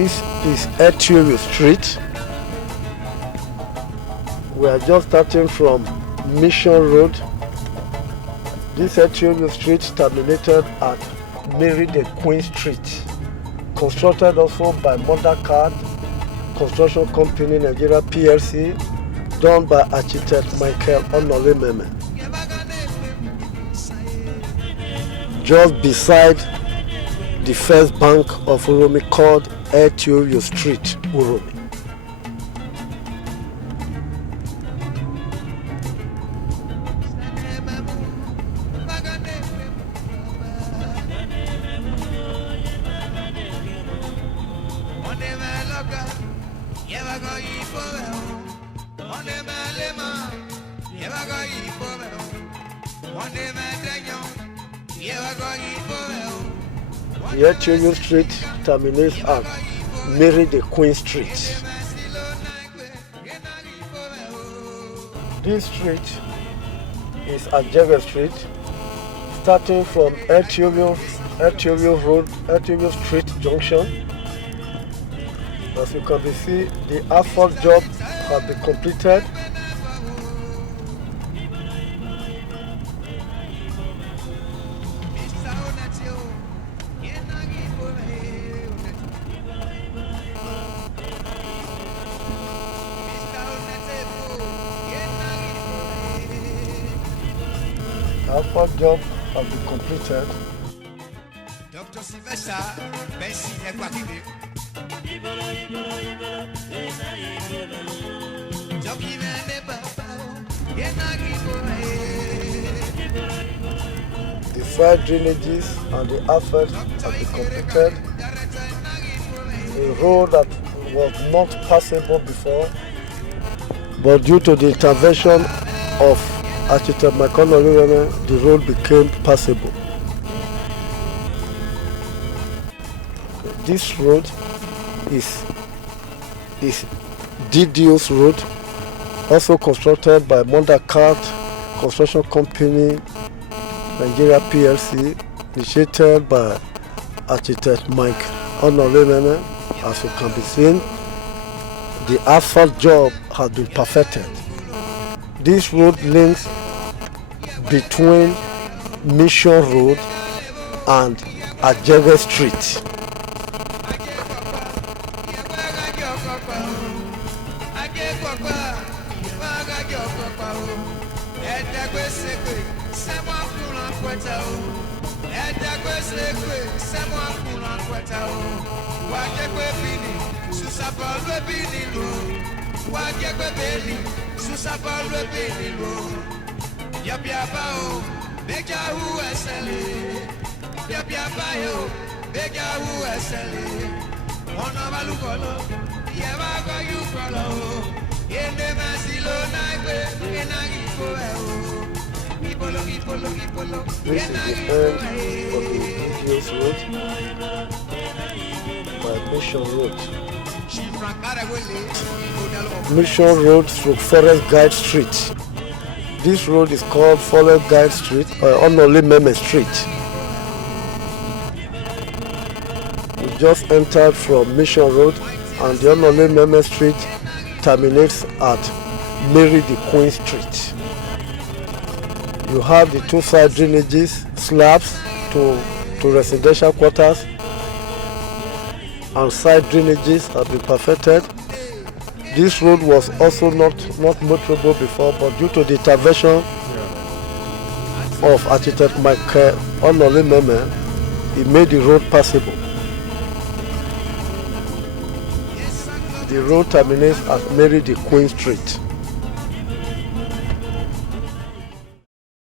This is Etiobhio Street. We are just starting from Mission Road. This Etiobhio Street terminated at Mary the Queen Street. Constructed also by Mother Card Construction Company Nigeria PLC, done by architect Onolememen. Just beside the first bank of Uromi called Etiobhio Street, Uromi. The Etiobhio Street terminates at Mary the Queen Street. This street is Ajeghe Street, starting from Etiobhio Road, Etiobhio Street Junction. As you can see, the asphalt job has been completed. Asphalt job has been completed. The side drainages and the asphalt have been completed. A road that was not passable before, but due to the intervention of architect Onolememen, the road became passable. This road is DDO's road, also constructed by Mother Card Construction Company Nigeria PLC, initiated by architect Onolememen. As you can be seen, the asphalt job has been perfected. This road links between Mission Road and Ajeghe Street. This is the end of the DDO's road by Mission Road. Mission Road through Forest Guide Street. This road is called Forest Guide Street or Onolememen Street. We just entered from Mission Road, and the Onolememen Street terminates at Mary the Queen Street. You have the two side drainages, slabs to residential quarters, and side drainages have been perfected. This road was also not motorable before, but due to the intervention of architect Onolememen, he made the road passable. The road terminates at Mary the Queen Street.